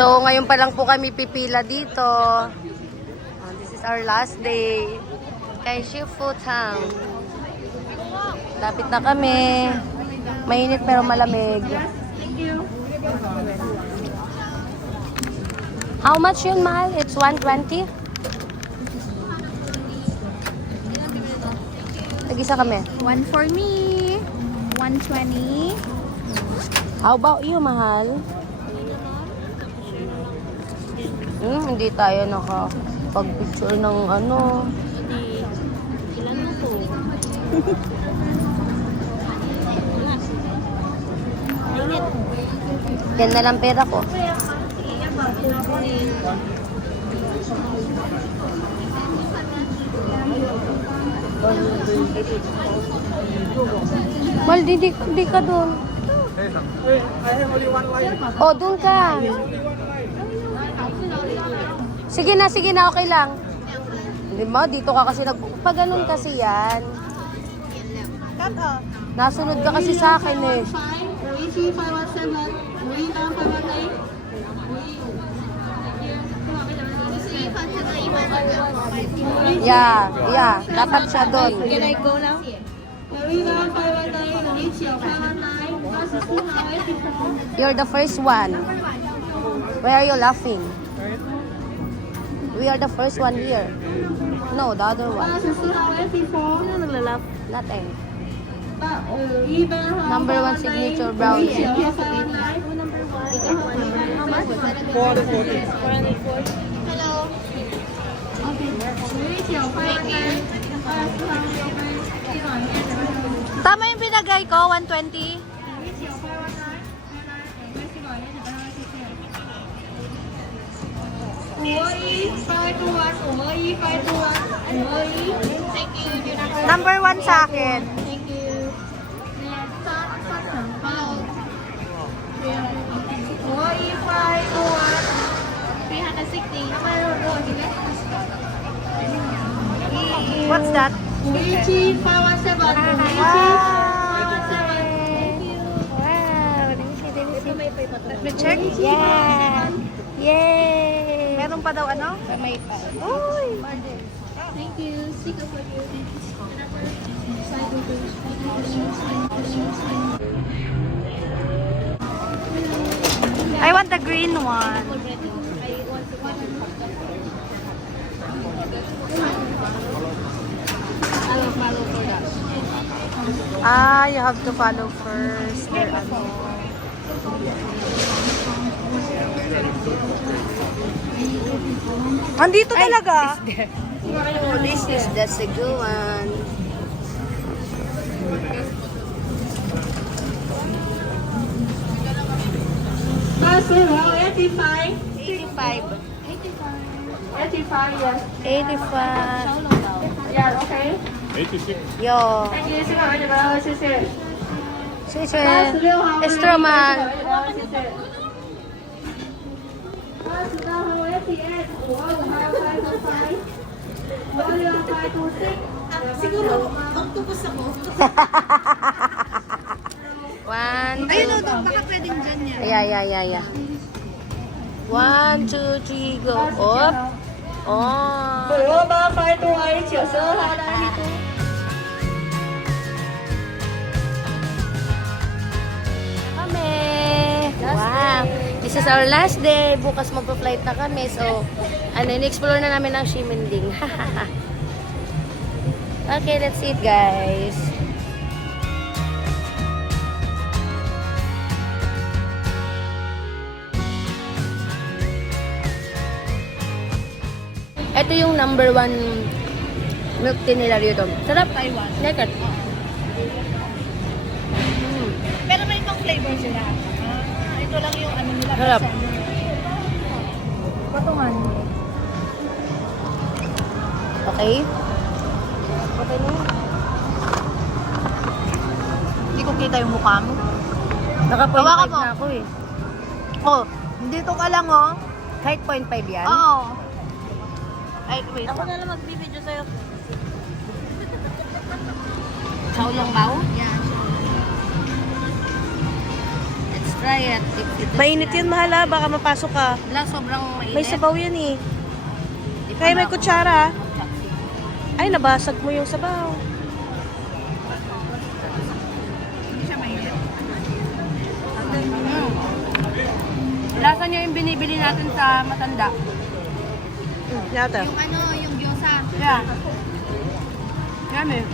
So, ngayon pa lang po kami pipila dito. This is our last day. Kay Shifu Tang. Lapit na kami. Mainit pero malamig. How much yun, mahal? It's 120? Tag-isa kami. One for me. 120. How about you, mahal? Hindi tayo nakapag-picture ng ano. Ilan mo po? Yan na lang pera ko. Mal, di ka doon. Oh, doon ka. Sige na, okay lang. Hindi mo, dito ka kasi pag ganun kasi yan. Nasunod ka kasi sa akin eh. Yeah, dapat siya doon. Can I go now? You're the first one. Why are you laughing? We are the first one here. No, the other one. Sino naglalap? Nothing. Number 1 signature brownie. How much? 440. Hello. Tama yung pinagay ko, 120. Number 1 sa akin. Thank you. What's that? Wow. Let me check. Yeah. Yay! Meron pa daw ano? May pa. Uy! Thank you. Sika for you. I want the green one. Ah, you have to follow first. Andito talaga. Oh, this is the seguan. $85. 85, yes. 85. Yeah, okay. 86. Yo. Thank you. 谢谢。谢谢。Extra man. siguro, octopus ako. One, two. Ayun, no, baka pwedeng dyan yan. Yeah. 1, 2, 3, go. Up. Oh. Kami. Wow. This is our last day. Bukas magpa-flight na kami. So, in-explore na namin ang Ximending. Okay, that's it, guys. Ito yung number 1 milk tea nila dito. Sarap. Taiwan. Naked. Pero may ibang flavor sila. Ito lang yung ano nila. Sarap. Patungan. Okay? Okay na yun. Hindi ko kita yung mukha mo. Naka-point Hawakan 5 mo. na ako eh. Oh, dito ka lang oh. Kahit 0.5 yan? Oo. Ay, wait. Ako na lang magbibideo sa'yo. Chow Long Bao? Yeah. It's Try it. Mainit yun, mahal ah. Baka mapasok ka. Wala, sobrang mainit. May sabaw yan eh. Di pa Kaya na may ako- kutsara. Ay, nabasag mo yung sabaw. Lasa niya yung binibili natin sa matanda. Yata. Yung gyoza. Yeah. Yan eh.